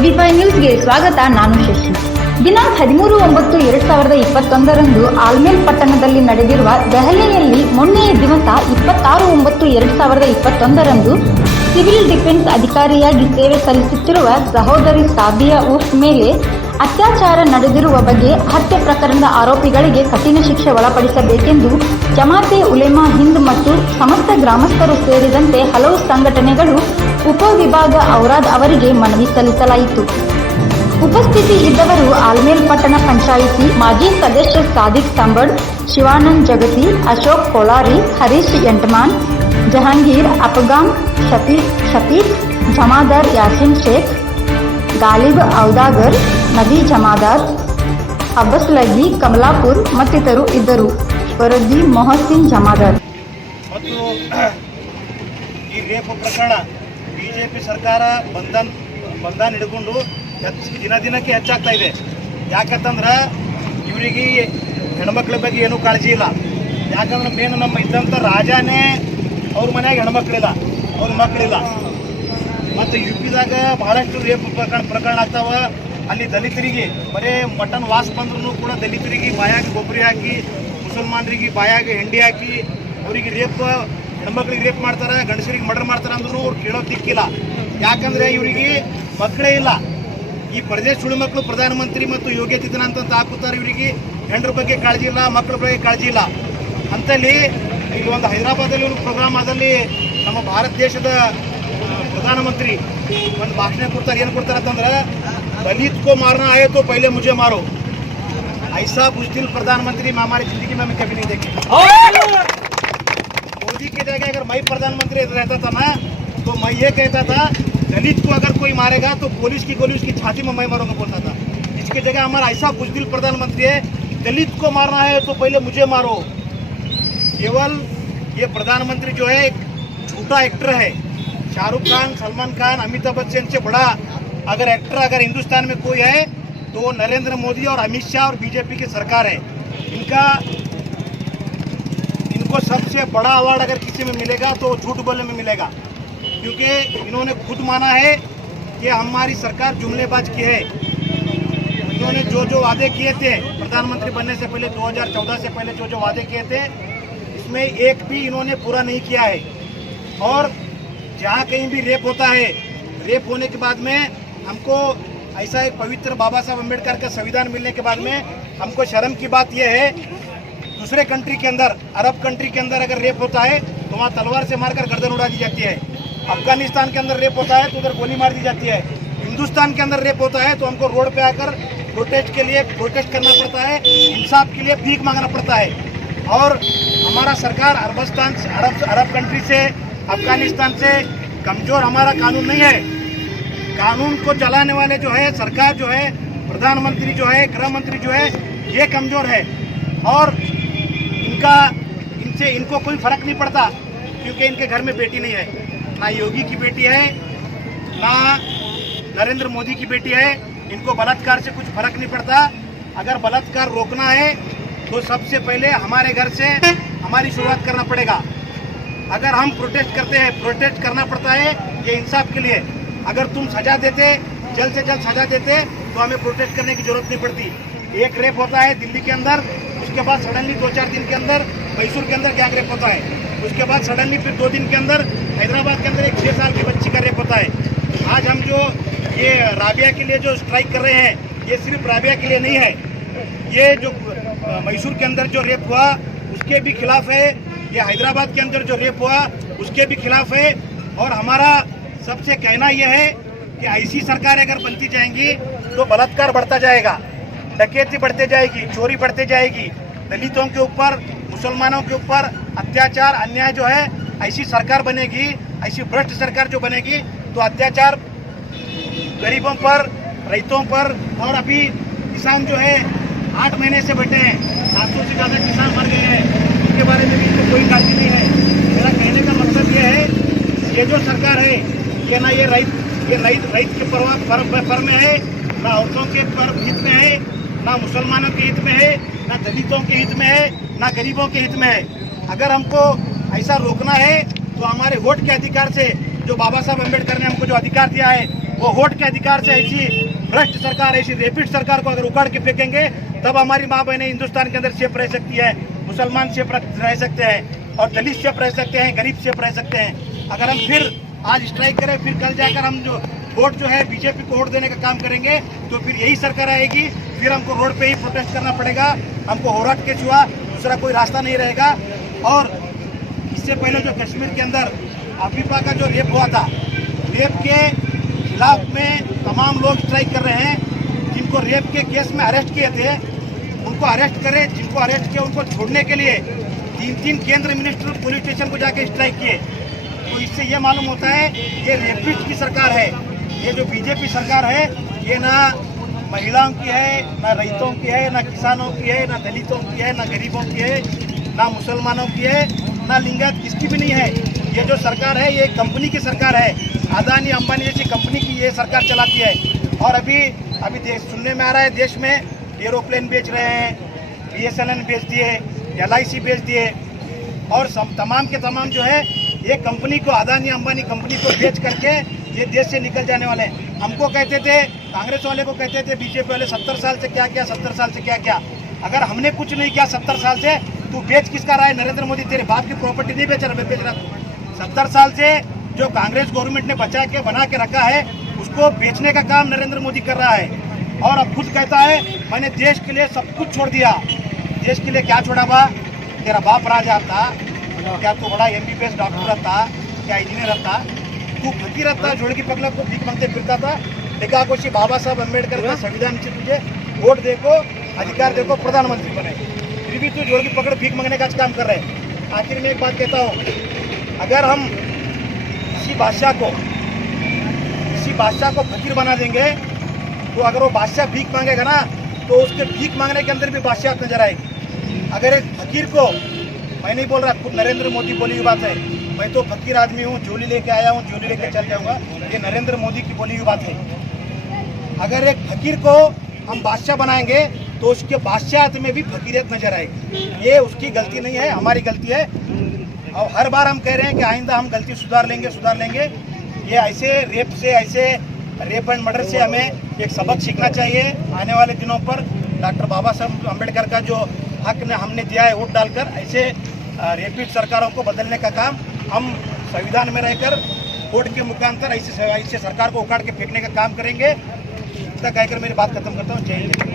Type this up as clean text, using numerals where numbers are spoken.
AB5 ನ್ಯೂಸ್ಗೆ ಸ್ವಾಗತ. ನಾನು ಶಶಿ. ದಿನಾಂಕ 13/9/2021 ಆಲ್ಮೇಲ್ ಪಟ್ಟಣದಲ್ಲಿ ನಡೆದಿರುವ ದೆಹಲಿಯಲ್ಲಿ ಮೊನ್ನೆಯ ದಿವಸ 26/9/2021 ಸಿವಿಲ್ ಡಿಫೆನ್ಸ್ ಅಧಿಕಾರಿಯಾಗಿ ಸೇವೆ ಸಲ್ಲಿಸುತ್ತಿರುವ ಸಹೋದರಿ ಸಾಬಿಯಾ ಉರ್ಫ್ ಮೇಲೆ ಅತ್ಯಾಚಾರ ನಡೆದಿರುವ ಬಗ್ಗೆ ಹತ್ಯೆ ಪ್ರಕರಣದ ಆರೋಪಿಗಳಿಗೆ ಕಠಿಣ ಶಿಕ್ಷೆ ಒಳಪಡಿಸಬೇಕೆಂದು ಜಮಾತೆ ಉಲೇಮಾ ಹಿಂದ್ ಮತ್ತು ಸಮಸ್ತ ಗ್ರಾಮಸ್ಥರು ಸೇರಿದಂತೆ ಹಲವು ಸಂಘಟನೆಗಳು ಉಪವಿಭಾಗ ಔರಾದ್ ಅವರಿಗೆ ಮನವಿ ಸಲ್ಲಿಸಲಾಯಿತು. ಉಪಸ್ಥಿತಿ ಇದ್ದವರು ಆಲ್ಮೇಲ್ ಪಟ್ಟಣ ಪಂಚಾಯಿತಿ ಮಾಜಿ ಸದಸ್ಯ ಸಾದಿಕ್ ಸಂಬಡ್, ಶಿವಾನಂದ್ ಜಗತಿ, ಅಶೋಕ್ ಕೋಲಾರಿ, ಹರೀಶ್ ಯಂಟಮಾನ್, ಜಹಾಂಗೀರ್ ಅಪಗಾಮ್, ಶಫೀಕ್, ಜಮಾದಾರ್ ಯಾಸಿನ್ ಶೇಖ್, ಗಾಲಿಬ್ ಔದಾಗರ್, ನಬಿ ಜಮಾದಾರ್, ಅಬ್ಬಸ್ಲಗಿ ಕಮಲಾಪುರ್ ಮತ್ತಿತರರು ಇದ್ದರು. ವರದಿ ಮೊಹಸಿನ್ ಜಮಾದಾರ್. ಮತ್ತು ಈ ರೇಪ್ ಪ್ರಕರಣ ಬಿಜೆಪಿ ಸರ್ಕಾರ ಬಂಧನ ಹಿಡ್ಕೊಂಡು ದಿನಕ್ಕೆ ಹೆಚ್ಚಾಗ್ತಾ ಇದೆ. ಯಾಕಂತಂದ್ರೆ ಇವರಿಗೆ ಹೆಣ್ಮಕ್ಳ ಬಗ್ಗೆ ಏನೂ ಕಾಳಜಿ ಇಲ್ಲ. ಯಾಕಂದ್ರೆ ಮೇನ್ ನಮ್ಮ ಇದ್ದಂಥ ರಾಜಾನೇ ಅವ್ರ ಮನೆಯಾಗ ಹೆಣ್ಮಕ್ಳಿಲ್ಲ, ಅವ್ರ ಮಕ್ಕಳಿಲ್ಲ. ಮತ್ತು ಯುಪಿದಾಗ ಬಹಳಷ್ಟು ರೇಪ್ ಪ್ರಕರಣ ಆಗ್ತಾವ. ಅಲ್ಲಿ ದಲಿತರಿಗೆ ಬರೇ ಮಟನ್ ವಾಸ್ ಬಂದ್ರೂ ಕೂಡ ದಲಿತರಿಗೆ ಬಾಯಾಗಿ ಗೊಬ್ಬರಿ ಹಾಕಿ, ಮುಸಲ್ಮಾನರಿಗೆ ಬಾಯಾಗಿ ಹೆಂಡಿ ಹಾಕಿ ಅವರಿಗೆ ರೇಪ್, ಹೆಣ್ಮಕ್ಳಿಗೆ ರೇಪ್ ಮಾಡ್ತಾರೆ, ಗಂಡಸರಿಗೆ ಮರ್ಡರ್ ಮಾಡ್ತಾರೆ ಅಂದ್ರೂ ಅವ್ರು ಕೇಳೋ ದಿಕ್ಕಿಲ್ಲ. ಯಾಕಂದರೆ ಇವರಿಗೆ ಮಕ್ಕಳೇ ಇಲ್ಲ. ಈ ಪ್ರದೇಶ ಸುಳ್ಳು ಮಕ್ಕಳು ಪ್ರಧಾನಮಂತ್ರಿ ಮತ್ತು ಯೋಗಿ ಆದಿತ್ಯನಾಥ್ ಅಂತ ಹಾಕುತ್ತಾರೆ. ಇವರಿಗೆ ಹೆಂಡ್ರ ಬಗ್ಗೆ ಕಾಳಜಿ ಇಲ್ಲ, ಮಕ್ಕಳ ಬಗ್ಗೆ ಕಾಳಜಿ ಇಲ್ಲ. ಅಂತಲ್ಲಿ ಇಲ್ಲಿ ಒಂದು ಹೈದರಾಬಾದಲ್ಲಿ ಒಂದು ಪ್ರೋಗ್ರಾಮ್ ಆದಲ್ಲಿ ನಮ್ಮ ಭಾರತ ದೇಶದ ಪ್ರಧಾನಮಂತ್ರಿ ಒಂದು ಭಾಷಣ ಕೊಡ್ತಾರೆ. ಏನು ಕೊಡ್ತಾರೆ ಅಂತಂದ್ರೆ, दलित को मारना आए तो पहले मुझे मारो. ऐसा बुज़दिल प्रधानमंत्री मैं हमारी जिंदगी में कभी नहीं देखे. मोदी की जगह अगर मैं प्रधानमंत्री रहता था ना, तो मैं ये कहता था दलित को अगर कोई मारेगा तो पुलिस की गोली उसकी छाती में मैं मारूंगा बोलता था. इसकी जगह हमारा ऐसा बुज़दिल प्रधानमंत्री है, दलित को मारना है तो पहले मुझे मारो. केवल ये प्रधानमंत्री जो है एक झूठा एक्टर है. शाहरुख खान, सलमान खान, अमिताभ बच्चन से बड़ा अगर एक्टर अगर हिंदुस्तान में कोई है तो नरेंद्र मोदी और अमित शाह और बीजेपी की सरकार है. इनको सबसे बड़ा अवार्ड अगर किसी में मिलेगा तो झूठ बोलने में मिलेगा. क्योंकि इन्होंने खुद माना है कि हमारी सरकार जुमलेबाज की है. इन्होंने जो वादे किए थे प्रधानमंत्री बनने से पहले 2014 से पहले जो वादे किए थे, इसमें एक भी इन्होंने पूरा नहीं किया है. और जहाँ कहीं भी रेप होता है, रेप होने के बाद में हमको ऐसा एक पवित्र बाबा साहब अम्बेडकर का संविधान मिलने के बाद में हमको शर्म की बात यह है, दूसरे कंट्री के अंदर, अरब कंट्री के अंदर अगर रेप होता है तो वहाँ तलवार से मारकर गर्दन उड़ा दी जाती है. अफगानिस्तान के अंदर रेप होता है तो उधर गोली मार दी जाती है. हिंदुस्तान के अंदर रेप होता है तो हमको रोड पे आकर प्रोटेस्ट करना पड़ता है, इंसाफ के लिए भीख मांगना पड़ता है. और हमारा सरकार अरब कंट्री से, अफगानिस्तान से कमज़ोर हमारा कानून नहीं है. कानून को चलाने वाले जो है, सरकार जो है, प्रधानमंत्री जो है, गृह मंत्री जो है, ये कमज़ोर है. और इनको कोई फ़र्क नहीं पड़ता, क्योंकि इनके घर में बेटी नहीं है. ना योगी की बेटी है, ना नरेंद्र मोदी की बेटी है. इनको बलात्कार से कुछ फ़र्क नहीं पड़ता. अगर बलात्कार रोकना है तो सबसे पहले हमारे घर से हमारी शुरुआत करना पड़ेगा. अगर हम प्रोटेस्ट करते हैं, प्रोटेस्ट करना पड़ता है ये इंसाफ के लिए. अगर तुम सजा देते, जल्द से जल्द सजा देते, तो हमें प्रोटेस्ट करने की जरूरत नहीं पड़ती. एक रेप होता है दिल्ली के अंदर, उसके बाद सडनली 2-4 दिन के अंदर मैसूर के अंदर गैंग रेप होता है. उसके बाद सडनली फिर 2 दिन के अंदर हैदराबाद के अंदर एक 6 साल की बच्ची का रेप होता है. आज हम जो ये राबिया के लिए जो स्ट्राइक कर रहे हैं, ये सिर्फ राबिया के लिए नहीं है. ये जो मैसूर के अंदर जो रेप हुआ उसके भी खिलाफ है. ये हैदराबाद के अंदर जो रेप हुआ उसके भी खिलाफ है. और हमारा सबसे कहना यह है कि ऐसी सरकार अगर बनती जाएंगी तो बलात्कार बढ़ता जाएगा, डकैती बढ़ते जाएगी, चोरी बढ़ते जाएगी, दलितों के ऊपर, मुसलमानों के ऊपर अत्याचार, अन्याय जो है, ऐसी सरकार बनेगी, ऐसी भ्रष्ट सरकार जो बनेगी तो अत्याचार गरीबों पर, रैतों पर. और अभी किसान जो है 8 महीने से बैठे हैं, 700 से ज़्यादा किसान मर गए हैं, उसके बारे में भी इनको कोई काळजी नहीं है. मेरा कहने का मतलब ये है, ये जो सरकार है कि ना ये रईत के पर में है, ना औरतों के हित में है, ना मुसलमानों के हित में है, ना दलितों के हित में है, ना गरीबों के हित में है. अगर हमको ऐसा रोकना है तो हमारे वोट के अधिकार से, जो बाबा साहब अम्बेडकर ने हमको जो अधिकार दिया है वो वोट के अधिकार से ऐसी भ्रष्ट सरकार, ऐसी रेपिड सरकार को अगर उखाड़ के फेंकेंगे, तब हमारी माँ बहनें हिंदुस्तान के अंदर सेफ रह सकती है, मुसलमान सेफ रह सकते हैं और दलित सेफ रह सकते हैं, गरीब सेफ रह सकते हैं। अगर हम फिर आज स्ट्राइक करें, फिर कल जाकर हम जो वोट जो है बीजेपी को वोट देने का काम करेंगे, तो फिर यही सरकार आएगी, फिर हमको रोड पे ही प्रोटेस्ट करना पड़ेगा, हमको होराट के सिवा दूसरा कोई रास्ता नहीं रहेगा। और इससे पहले जो कश्मीर के अंदर आफिफा का जो रेप हुआ था, रेप के खिलाफ में तमाम लोग स्ट्राइक कर रहे हैं। जिनको रेप के केस में अरेस्ट किए थे उनको अरेस्ट करें, जिनको अरेस्ट किया उनको छोड़ने के लिए 3 केंद्रीय मिनिस्टर पुलिस स्टेशन को जाके स्ट्राइक किए। तो इससे ये मालूम होता है ये रेपिस्ट की सरकार है। ये जो बीजेपी सरकार है ये ना महिलाओं की है, ना रईतों की है, ना किसानों की है, ना दलितों की है, ना गरीबों की है, ना मुसलमानों की है, ना लिंगायत किसकी भी नहीं है। ये जो सरकार है ये कंपनी की सरकार है, अदानी अंबानी जैसी कंपनी की ये सरकार चलाती है। और अभी सुनने में आ रहा है देश में एरोप्लेन बेच रहे हैं, BSNL बेच दिए, LIC बेच दिए और तमाम के तमाम जो है ये कंपनी को, अदानी अंबानी कंपनी को बेच करके ये देश से निकल जाने वाले हैं। हमको कहते थे, कांग्रेस वाले को कहते थे, बीजेपी वाले 70 साल से क्या किया, 70 साल से क्या किया। अगर हमने कुछ नहीं किया 70 साल से, तू बेच किसका रहा है? नरेंद्र मोदी तेरे बाप की प्रॉपर्टी नहीं बेच रहा। 70 साल से जो कांग्रेस गवर्नमेंट ने बचा के बना के रखा है उसको बेचने का काम नरेंद्र मोदी कर रहा है। और अब खुद कहता है मैंने देश के लिए सब कुछ छोड़ दिया। देश के लिए क्या छोड़ा बा? तेरा बाप राजा था क्या? तू बड़ा MBBS डॉक्टर था क्या? इंजीनियर था? तू फकीर था, जोड़ की पगला को भीख मांगते फिरता था। देखा कोशी बाबा साहब अम्बेडकर का संविधान से तुझे वोट देखो, अधिकार देखो, प्रधानमंत्री बने, फिर भी तू जोड़ की पकड़ भीख मांगने का काम कर रहे हैं। आखिर में एक बात कहता हूँ, अगर हम किसी बादशाह को फकीर बना देंगे तो अगर वो बादशाह भीख मांगेगा ना तो उसके भीख मांगने के अंदर भी बादशाह नजर आएगी। अगर एक फकीर को, मैं नहीं बोल रहा, खुद नरेंद्र मोदी बोली हुई बात है, मैं तो फकीर आदमी हूँ, झोली लेके आया हूँ, झोली लेके चल जाऊंगा, ये नरेंद्र मोदी की बोली हुई बात है। अगर एक फकीर को हम बादशाह बनाएंगे तो उसके बादशाहत में भी फकीरियत नजर आएगी। ये उसकी गलती नहीं है, हमारी गलती है। और हर बार हम कह रहे हैं कि आइंदा हम गलती सुधार लेंगे। ये ऐसे रेप एंड मर्डर से हमें एक सबक सीखना चाहिए। आने वाले दिनों पर डॉक्टर बाबा साहब अम्बेडकर का जो हक ने हमने दिया है वोट डालकर, ऐसे रेपिड सरकारों को बदलने का काम हम संविधान में रहकर वोट के मुखांतर ऐसे सरकार को उखाड़ के फेंकने का काम करेंगे। इतना कहकर मेरी बात खत्म करता हूँ। जय हिंद।